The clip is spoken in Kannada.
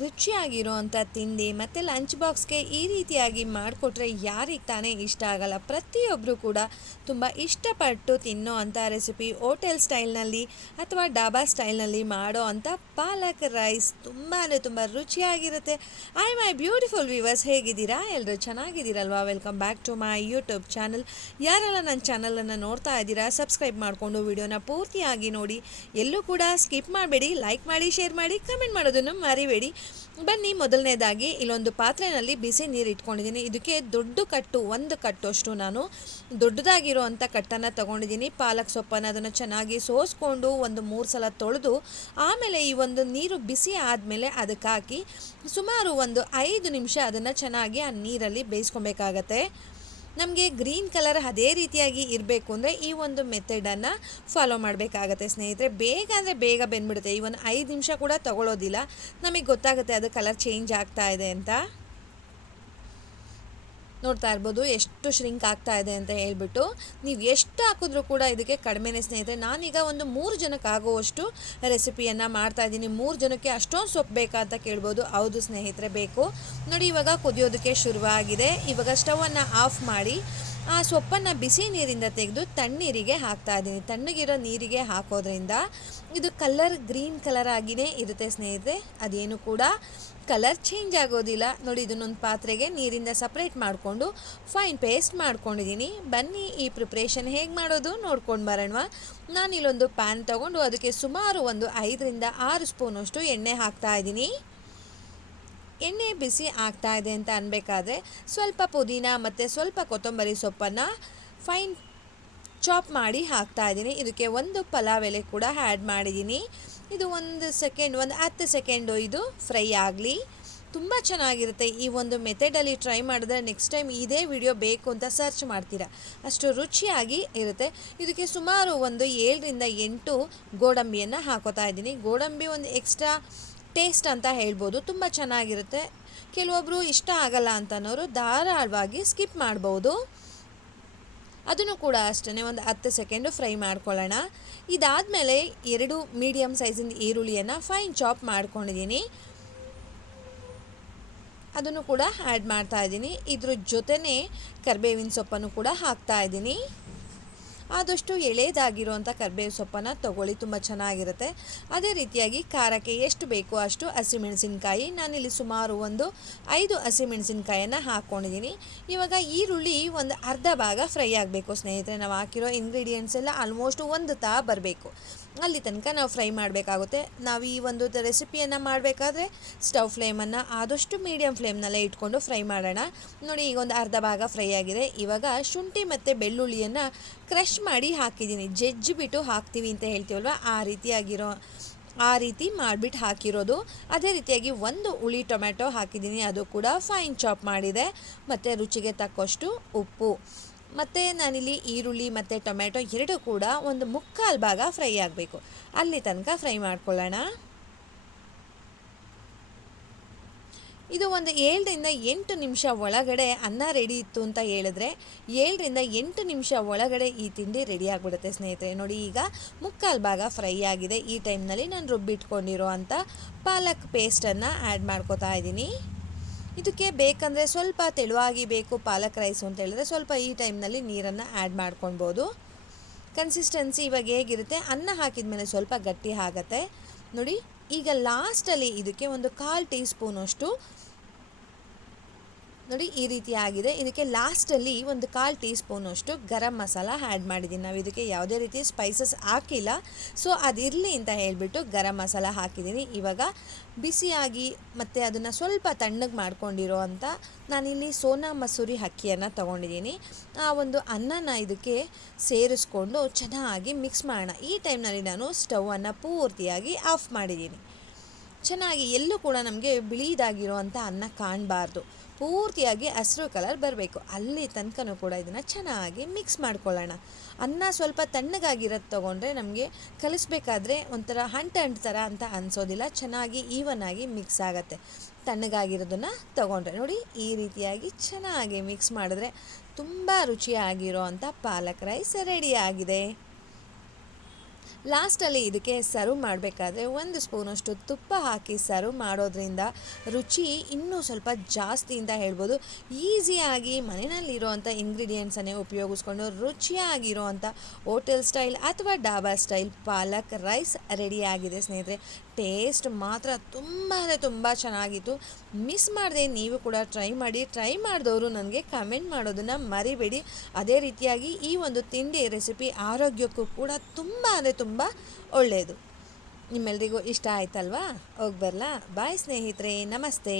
ರುಚಿಯಾಗಿರೋವಂಥ ತಿಂಡಿ ಮತ್ತು ಲಂಚ್ ಬಾಕ್ಸ್ಗೆ ಈ ರೀತಿಯಾಗಿ ಮಾಡಿಕೊಟ್ರೆ ಯಾರಿಗೆ ತಾನೇ ಇಷ್ಟ ಆಗಲ್ಲ. ಪ್ರತಿಯೊಬ್ಬರು ಕೂಡ ತುಂಬ ಇಷ್ಟಪಟ್ಟು ತಿನ್ನೋ ಅಂಥ ರೆಸಿಪಿ ಹೋಟೆಲ್ ಸ್ಟೈಲ್ನಲ್ಲಿ ಅಥವಾ ಡಾಬಾ ಸ್ಟೈಲ್ನಲ್ಲಿ ಮಾಡೋ ಅಂಥ ಪಾಲಕ್ ರೈಸ್ ತುಂಬ ರುಚಿಯಾಗಿರುತ್ತೆ. ಮೈ ಬ್ಯೂಟಿಫುಲ್ ವ್ಯೂವರ್ಸ್, ಹೇಗಿದ್ದೀರಾ? ಎಲ್ಲರೂ ಚೆನ್ನಾಗಿದ್ದೀರಲ್ವಾ? Welcome back to my YouTube channel. ಯಾರೆಲ್ಲ ನನ್ನ ಚಾನಲನ್ನು ನೋಡ್ತಾ ಇದ್ದೀರಾ, ಸಬ್ಸ್ಕ್ರೈಬ್ ಮಾಡಿಕೊಂಡು ವಿಡಿಯೋನ ಪೂರ್ತಿಯಾಗಿ ನೋಡಿ. ಎಲ್ಲೂ ಕೂಡ ಸ್ಕಿಪ್ ಮಾಡಬೇಡಿ, ಲೈಕ್ ಮಾಡಿ, ಶೇರ್ ಮಾಡಿ, ಕಮೆಂಟ್ ಮಾಡೋದನ್ನು ಮರಿಬೇಡಿ. ಬನ್ನಿ, ಮೊದಲನೇದಾಗಿ ಇಲ್ಲೊಂದು ಪಾತ್ರೆಯಲ್ಲಿ ಬಿಸಿ ನೀರು ಇಟ್ಕೊಂಡಿದ್ದೀನಿ. ಇದಕ್ಕೆ ಒಂದು ಕಟ್ಟುವಷ್ಟು ನಾನು ದೊಡ್ಡದಾಗಿರೋ ಅಂಥ ಕಟ್ಟನ್ನು ತೊಗೊಂಡಿದ್ದೀನಿ. ಪಾಲಕ್ ಸೊಪ್ಪನ್ನು ಅದನ್ನು ಚೆನ್ನಾಗಿ ಸೋಸ್ಕೊಂಡು ಒಂದು 3 ಸಲ ತೊಳೆದು ಆಮೇಲೆ ಈ ಒಂದು ನೀರು ಬಿಸಿ ಆದಮೇಲೆ ಅದಕ್ಕೆ ಹಾಕಿ ಸುಮಾರು ಒಂದು 5 ನಿಮಿಷ ಅದನ್ನು ಚೆನ್ನಾಗಿ ಆ ನೀರಲ್ಲಿ ಬೇಯಿಸ್ಕೊಬೇಕಾಗತ್ತೆ. ನಮಗೆ ಗ್ರೀನ್ ಕಲರ್ ಅದೇ ರೀತಿಯಾಗಿ ಇರಬೇಕು ಅಂದರೆ ಈ ಒಂದು ಮೆಥಡನ್ನು ಫಾಲೋ ಮಾಡಬೇಕಾಗತ್ತೆ ಸ್ನೇಹಿತರೆ. ಬೇಗ ಬೆಂದ್ಬಿಡುತ್ತೆ. ಈ ಒಂದು 5 ನಿಮಿಷ ಕೂಡ ತಗೊಳ್ಳೋದಿಲ್ಲ. ನಮಗೆ ಗೊತ್ತಾಗುತ್ತೆ ಅದು ಕಲರ್ ಚೇಂಜ್ ಆಗ್ತಾ ಇದೆ ಅಂತ. ನೋಡ್ತಾ ಇರ್ಬೋದು ಎಷ್ಟು ಶ್ರಿಂಕ್ ಆಗ್ತಾ ಇದೆ ಅಂತ ಹೇಳ್ಬಿಟ್ಟು. ನೀವು ಎಷ್ಟು ಹಾಕಿದ್ರೂ ಕೂಡ ಇದಕ್ಕೆ ಕಡಿಮೆನೇ ಸ್ನೇಹಿತರೆ. ನಾನೀಗ ಒಂದು 3 ಜನಕ್ಕೆ ಆಗುವಷ್ಟು ರೆಸಿಪಿಯನ್ನು ಮಾಡ್ತಾಯಿದ್ದೀನಿ. 3 ಜನಕ್ಕೆ ಅಷ್ಟೊಂದು ಸೊಪ್ಪು ಬೇಕಾ ಅಂತ ಕೇಳ್ಬೋದು. ಹೌದು ಸ್ನೇಹಿತರೆ, ಬೇಕು. ನೋಡಿ, ಇವಾಗ ಕುದಿಯೋದಕ್ಕೆ ಶುರುವಾಗಿದೆ. ಇವಾಗ ಸ್ಟವನ್ನು ಆಫ್ ಮಾಡಿ ಆ ಸೊಪ್ಪನ್ನು ಬಿಸಿ ನೀರಿಂದ ತೆಗೆದು ತಣ್ಣೀರಿಗೆ ಹಾಕ್ತಾ ಇದ್ದೀನಿ. ತಣ್ಣಗಿರೋ ನೀರಿಗೆ ಹಾಕೋದ್ರಿಂದ ಇದು ಕಲರ್ ಗ್ರೀನ್ ಕಲರ್ ಆಗಿಯೇ ಇರುತ್ತೆ ಸ್ನೇಹಿತರೆ. ಅದೇನು ಕೂಡ ಕಲರ್ ಚೇಂಜ್ ಆಗೋದಿಲ್ಲ. ನೋಡಿ, ಇದನ್ನೊಂದು ಪಾತ್ರೆಗೆ ನೀರಿಂದ ಸಪ್ರೇಟ್ ಮಾಡಿಕೊಂಡು ಫೈನ್ ಪೇಸ್ಟ್ ಮಾಡ್ಕೊಂಡಿದ್ದೀನಿ. ಬನ್ನಿ, ಈ ಪ್ರಿಪ್ರೇಷನ್ ಹೇಗೆ ಮಾಡೋದು ನೋಡ್ಕೊಂಡು ಬರೋಣ. ನಾನಿಲ್ಲೊಂದು ಪ್ಯಾನ್ ತೊಗೊಂಡು ಅದಕ್ಕೆ ಸುಮಾರು ಒಂದು 5ರಿಂದ 6 ಸ್ಪೂನಷ್ಟು ಎಣ್ಣೆ ಹಾಕ್ತಾಯಿದ್ದೀನಿ. ಎಣ್ಣೆ ಬಿಸಿ ಆಗ್ತಾ ಇದೆ ಅಂತ ಅನ್ಬೇಕಾದ್ರೆ ಸ್ವಲ್ಪ ಪುದೀನ ಮತ್ತು ಸ್ವಲ್ಪ ಕೊತ್ತಂಬರಿ ಸೊಪ್ಪನ್ನು ಫೈನ್ ಚಾಪ್ ಮಾಡಿ ಹಾಕ್ತಾ ಇದ್ದೀನಿ. ಇದಕ್ಕೆ ಒಂದು ಪಲಾವ್ ಎಲೆ ಕೂಡ ಆ್ಯಡ್ ಮಾಡಿದ್ದೀನಿ. ಇದು ಒಂದು 10 ಸೆಕೆಂಡು ಇದು ಫ್ರೈ ಆಗಲಿ. ತುಂಬ ಚೆನ್ನಾಗಿರುತ್ತೆ. ಈ ಒಂದು ಮೆಥಡಲ್ಲಿ ಟ್ರೈ ಮಾಡಿದ್ರೆ ನೆಕ್ಸ್ಟ್ ಟೈಮ್ ಇದೇ ವಿಡಿಯೋ ಬೇಕು ಅಂತ ಸರ್ಚ್ ಮಾಡ್ತೀರಾ, ಅಷ್ಟು ರುಚಿಯಾಗಿ ಇರುತ್ತೆ. ಇದಕ್ಕೆ ಸುಮಾರು ಒಂದು 7ರಿಂದ 8 ಗೋಡಂಬಿಯನ್ನು ಹಾಕೋತಾ ಇದ್ದೀನಿ. ಗೋಡಂಬಿ ಒಂದು ಎಕ್ಸ್ಟ್ರಾ ಟೇಸ್ಟ್ ಅಂತ ಹೇಳ್ಬೋದು, ತುಂಬ ಚೆನ್ನಾಗಿರುತ್ತೆ. ಕೆಲವೊಬ್ಬರು ಇಷ್ಟ ಆಗಲ್ಲ ಅಂತನೋರು ಧಾರಾಳವಾಗಿ ಸ್ಕಿಪ್ ಮಾಡ್ಬೋದು. ಅದನ್ನು ಕೂಡ ಅಷ್ಟೇ ಒಂದು 10 ಸೆಕೆಂಡು ಫ್ರೈ ಮಾಡ್ಕೊಳ್ಳೋಣ. ಇದಾದಮೇಲೆ 2 ಮೀಡಿಯಮ್ ಸೈಜಿಂದ ಈರುಳ್ಳಿಯನ್ನು ಫೈನ್ ಚಾಪ್ ಮಾಡ್ಕೊಂಡಿದ್ದೀನಿ. ಅದನ್ನು ಕೂಡ ಆ್ಯಡ್ ಮಾಡ್ತಾ ಇದ್ದೀನಿ. ಇದ್ರ ಜೊತೆನೇ ಕರಿಬೇವಿನ ಸೊಪ್ಪನ್ನು ಕೂಡ ಹಾಕ್ತಾ ಇದ್ದೀನಿ. ಆದಷ್ಟು ಎಳೆದಾಗಿರುವಂಥ ಕರಿಬೇವು ಸೊಪ್ಪನ್ನು ತೊಗೊಳ್ಳಿ, ತುಂಬ ಚೆನ್ನಾಗಿರುತ್ತೆ. ಅದೇ ರೀತಿಯಾಗಿ ಖಾರಕ್ಕೆ ಎಷ್ಟು ಬೇಕೋ ಅಷ್ಟು ಹಸಿಮೆಣಸಿನ್ಕಾಯಿ, ನಾನಿಲ್ಲಿ ಸುಮಾರು ಒಂದು 5 ಹಸಿಮೆಣಸಿನ್ಕಾಯನ್ನು ಹಾಕ್ಕೊಂಡಿದ್ದೀನಿ. ಇವಾಗ ಈರುಳ್ಳಿ ಒಂದು ಅರ್ಧ ಭಾಗ ಫ್ರೈ ಆಗಬೇಕು ಸ್ನೇಹಿತರೆ. ನಾವು ಹಾಕಿರೋ ಇಂಗ್ರೀಡಿಯೆಂಟ್ಸ್ ಎಲ್ಲ ಆಲ್ಮೋಸ್ಟ್ ಒಂದು ತಾ ಬರಬೇಕು, ಅಲ್ಲಿ ತನಕ ನಾವು ಫ್ರೈ ಮಾಡಬೇಕಾಗುತ್ತೆ. ನಾವು ಈ ಒಂದು ರೆಸಿಪಿಯನ್ನು ಮಾಡಬೇಕಾದ್ರೆ ಸ್ಟವ್ ಫ್ಲೇಮನ್ನು ಆದಷ್ಟು ಮೀಡಿಯಮ್ ಫ್ಲೇಮ್ನಲ್ಲೇ ಇಟ್ಕೊಂಡು ಫ್ರೈ ಮಾಡೋಣ. ನೋಡಿ, ಈಗ ಒಂದು ಅರ್ಧ ಭಾಗ ಫ್ರೈ ಆಗಿದೆ. ಇವಾಗ ಶುಂಠಿ ಮತ್ತು ಬೆಳ್ಳುಳ್ಳಿಯನ್ನು ಕ್ರಷ್ ಮಾಡಿ ಹಾಕಿದ್ದೀನಿ. ಜಜ್ಜಿಬಿಟ್ಟು ಹಾಕ್ತೀವಿ ಅಂತ ಹೇಳ್ತೀವಲ್ವ, ಆ ರೀತಿ ಮಾಡಿಬಿಟ್ಟು ಹಾಕಿರೋದು. ಅದೇ ರೀತಿಯಾಗಿ ಒಂದು ಹುಳಿ ಟೊಮೆಟೊ ಹಾಕಿದ್ದೀನಿ, ಅದು ಕೂಡ ಫೈನ್ ಚಾಪ್ ಮಾಡಿದೆ. ಮತ್ತು ರುಚಿಗೆ ತಕ್ಕಷ್ಟು ಉಪ್ಪು. ಮತ್ತು ನಾನಿಲ್ಲಿ ಈರುಳ್ಳಿ ಮತ್ತು ಟೊಮೆಟೊ 2 ಕೂಡ ಒಂದು 3/4 ಭಾಗ ಫ್ರೈ ಆಗಬೇಕು, ಅಲ್ಲಿ ತನಕ ಫ್ರೈ ಮಾಡ್ಕೊಳ್ಳೋಣ. ಇದು ಒಂದು 7ರಿಂದ 8 ನಿಮಿಷ ಒಳಗಡೆ ಅನ್ನ ರೆಡಿ ಇತ್ತು ಅಂತ ಹೇಳಿದ್ರೆ 7ರಿಂದ 8 ನಿಮಿಷ ಒಳಗಡೆ ಈ ತಿಂಡಿ ರೆಡಿ ಆಗಿಬಿಡುತ್ತೆ ಸ್ನೇಹಿತರೆ. ನೋಡಿ, ಈಗ 3/4 ಭಾಗ ಫ್ರೈ ಆಗಿದೆ. ಈ ಟೈಮ್ನಲ್ಲಿ ನಾನು ರುಬ್ಬಿಟ್ಕೊಂಡಿರೋ ಅಂಥ ಪಾಲಕ್ ಪೇಸ್ಟನ್ನು ಆ್ಯಡ್ ಮಾಡ್ಕೋತಾ ಇದ್ದೀನಿ. ಇದಕ್ಕೆ ಬೇಕಂದರೆ ಸ್ವಲ್ಪ ತೆಳುವಾಗಿ ಬೇಕು ಪಾಲಕ್ ರೈಸು ಅಂತ ಹೇಳಿದ್ರೆ ಸ್ವಲ್ಪ ಈ ಟೈಮ್ನಲ್ಲಿ ನೀರನ್ನು ಆ್ಯಡ್ ಮಾಡ್ಕೊಳ್ಬೋದು. ಕನ್ಸಿಸ್ಟೆನ್ಸಿ ಇವಾಗ ಹೇಗಿರುತ್ತೆ, ಅನ್ನ ಹಾಕಿದ ಮೇಲೆ ಸ್ವಲ್ಪ ಗಟ್ಟಿ ಆಗುತ್ತೆ. ನೋಡಿ, ಈಗ ಲಾಸ್ಟಲ್ಲಿ ಇದಕ್ಕೆ ಒಂದು 1/4 ಟೀ ಸ್ಪೂನಷ್ಟು, ನೋಡಿ ಈ ರೀತಿ ಆಗಿದೆ. ಇದಕ್ಕೆ ಲಾಸ್ಟಲ್ಲಿ ಒಂದು 1/4 ಟೀ ಸ್ಪೂನಷ್ಟು ಗರಂ ಮಸಾಲ ಆ್ಯಡ್ ಮಾಡಿದ್ದೀನಿ. ನಾವು ಇದಕ್ಕೆ ಯಾವುದೇ ರೀತಿ ಸ್ಪೈಸಸ್ ಹಾಕಿಲ್ಲ, ಸೊ ಅದಿರಲಿ ಅಂತ ಹೇಳಿಬಿಟ್ಟು ಗರಂ ಮಸಾಲ ಹಾಕಿದ್ದೀನಿ. ಇವಾಗ ಬಿಸಿಯಾಗಿ ಮತ್ತು ಅದನ್ನು ಸ್ವಲ್ಪ ತಣ್ಣಗೆ ಮಾಡ್ಕೊಂಡಿರೋ ಅಂಥ ನಾನಿಲ್ಲಿ ಸೋನಾ ಮಸೂರಿ ಅಕ್ಕಿಯನ್ನು ತೊಗೊಂಡಿದ್ದೀನಿ. ಆ ಒಂದು ಅನ್ನನ ಇದಕ್ಕೆ ಸೇರಿಸ್ಕೊಂಡು ಚೆನ್ನಾಗಿ ಮಿಕ್ಸ್ ಮಾಡೋಣ. ಈ ಟೈಮ್ನಲ್ಲಿ ನಾನು ಸ್ಟವನ್ನು ಪೂರ್ತಿಯಾಗಿ ಆಫ್ ಮಾಡಿದ್ದೀನಿ. ಚೆನ್ನಾಗಿ ಎಲ್ಲೂ ಕೂಡ ನಮಗೆ ಬಿಳಿದಾಗಿರೋ ಅಂಥ ಅನ್ನ ಕಾಣಬಾರ್ದು, ಪೂರ್ತಿಯಾಗಿ ಹಸಿರು ಕಲರ್ ಬರಬೇಕು, ಅಲ್ಲಿ ತನಕನೂ ಕೂಡ ಇದನ್ನು ಚೆನ್ನಾಗಿ ಮಿಕ್ಸ್ ಮಾಡ್ಕೊಳ್ಳೋಣ. ಅನ್ನ ಸ್ವಲ್ಪ ತಣ್ಣಗಾಗಿರೋದು ತೊಗೊಂಡ್ರೆ ನಮಗೆ ಕಲಿಸ್ಬೇಕಾದ್ರೆ ಒಂಥರ ಅಂಟು ಥರ ಅಂತ ಅನಿಸೋದಿಲ್ಲ, ಚೆನ್ನಾಗಿ ಈವನ್ ಆಗಿ ಮಿಕ್ಸ್ ಆಗುತ್ತೆ. ತಣ್ಣಗಾಗಿರೋದನ್ನು ತೊಗೊಂಡ್ರೆ ನೋಡಿ ಈ ರೀತಿಯಾಗಿ ಚೆನ್ನಾಗಿ ಮಿಕ್ಸ್ ಮಾಡಿದ್ರೆ ತುಂಬ ರುಚಿಯಾಗಿರೋ ಅಂಥ ಪಾಲಕ್ ರೈಸ್ ರೆಡಿ ಆಗಿದೆ. ಲಾಸ್ಟಲ್ಲಿ ಇದಕ್ಕೆ ಸರ್ವ್ ಮಾಡಬೇಕಾದ್ರೆ 1 ಸ್ಪೂನಷ್ಟು ತುಪ್ಪ ಹಾಕಿ ಸರ್ವ್ ಮಾಡೋದ್ರಿಂದ ರುಚಿ ಇನ್ನೂ ಸ್ವಲ್ಪ ಜಾಸ್ತಿ ಅಂತ ಹೇಳ್ಬೋದು. ಈಸಿಯಾಗಿ ಮನೆಯಲ್ಲಿರೋವಂಥ ಇಂಗ್ರೀಡಿಯೆಂಟ್ಸನ್ನೇ ಉಪಯೋಗಿಸ್ಕೊಂಡು ರುಚಿಯಾಗಿರೋವಂಥ ಹೋಟೆಲ್ ಸ್ಟೈಲ್ ಅಥವಾ ಡಾಬಾ ಸ್ಟೈಲ್ ಪಾಲಕ್ ರೈಸ್ ರೆಡಿಯಾಗಿದೆ ಸ್ನೇಹಿತರೆ. ಟೇಸ್ಟ್ ಮಾತ್ರ ತುಂಬ ಚೆನ್ನಾಗಿತ್ತು. ಮಿಸ್ ಮಾಡದೆ ನೀವು ಕೂಡ ಟ್ರೈ ಮಾಡಿ. ಟ್ರೈ ಮಾಡಿದವರು ನನಗೆ ಕಮೆಂಟ್ ಮಾಡೋದನ್ನು ಮರಿಬೇಡಿ. ಅದೇ ರೀತಿಯಾಗಿ ಈ ಒಂದು ತಿಂಡಿ ರೆಸಿಪಿ ಆರೋಗ್ಯಕ್ಕೂ ಕೂಡ ತುಂಬ ಒಳ್ಳೆಯದು. ನಿಮ್ಮೆಲ್ರಿಗೂ ಇಷ್ಟ ಆಯ್ತಲ್ವಾ? ಹೋಗಿ ಬರಲಾ? ಬಾಯ್ ಸ್ನೇಹಿತರೆ, ನಮಸ್ತೆ.